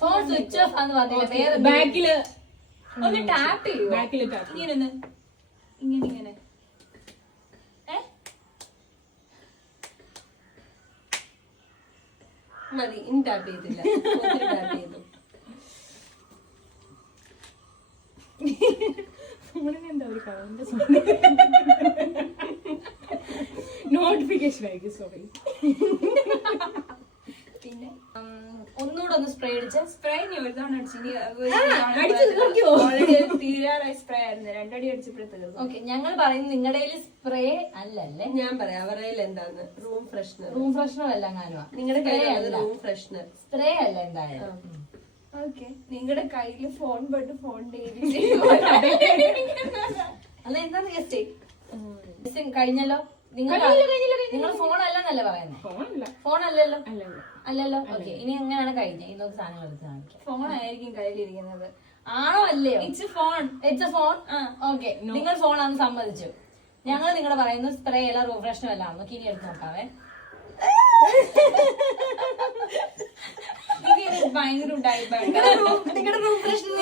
Phone switch off ആന്ന് പറഞ്ഞില്ല. വേറെ ബാക്കില് ഒന്ന് ടാപ്പ് ചെയ്യൂ. ബാക്കില് ടാപ്പ് ഇങ്ങനെ ഇങ്ങനെ മതി. ഇനി ടാപ്പ് ചെയ്തില്ല, ടാപ്പ് ചെയ്തു. എന്താ ഒരു നോട്ടിഫിക്കേഷൻ ആയിരിക്കും. സോറി. പിന്നെ ഒന്നുകൂടെ ഒന്ന് സ്പ്രേ അടിച്ച സ്പ്രേ ഇനി ഒരു തവണ അടിച്ചു ഓൾറെഡി തീരാറായ സ്പ്രേ ആയിരുന്നു. 2 അടി അടിച്ചപ്പോഴേ തീർന്നു. ഓക്കെ, ഞങ്ങൾ പറയുന്നത് നിങ്ങളുടെ സ്പ്രേ അല്ലല്ലേ? ഞാൻ പറയാം അവരുടെ എന്താന്ന്. Room freshener. റൂം ഫ്രഷ്നർ അല്ല കാണുക. നിങ്ങളുടെ കയ്യിൽ റൂം ഫ്രഷ്നർ സ്പ്രേ അല്ല എന്തായാലും. ഓക്കെ, നിങ്ങളുടെ കയ്യില് ഫോൺ പോയിട്ട് ഫോൺ ഡെയിലി അല്ല എന്താണ് ഗസ്റ്റ് കഴിഞ്ഞല്ലോ. നിങ്ങൾ ഫോൺ അല്ലെന്നല്ലേ പറയുന്നത്? ഫോൺ അല്ലല്ലോ. അല്ലല്ലോ. ഓക്കെ, ഇനി എങ്ങനെയാണ് കഴിഞ്ഞത്? ഇന്നൊക്കെ സാധനങ്ങൾ എടുത്ത് കാണിക്കാം. ഫോൺ ആയിരിക്കും കയ്യിലിരിക്കുന്നത്. ആണോ അല്ലയോ? It's phone. It's A phone. Okay, നിങ്ങൾ ഫോണാന്ന് സമ്മതിച്ചു. ഞങ്ങൾ നിങ്ങളെ പറയുന്നു സ്പ്രേ അല്ല റൂം ഫ്രഷ്നർ അല്ല. നമുക്ക് ഇനി എടുത്ത് നോക്കാവേ. ഭയങ്കര ഉണ്ടായി നിങ്ങളുടെ റൂം ഫ്രഷ്നർ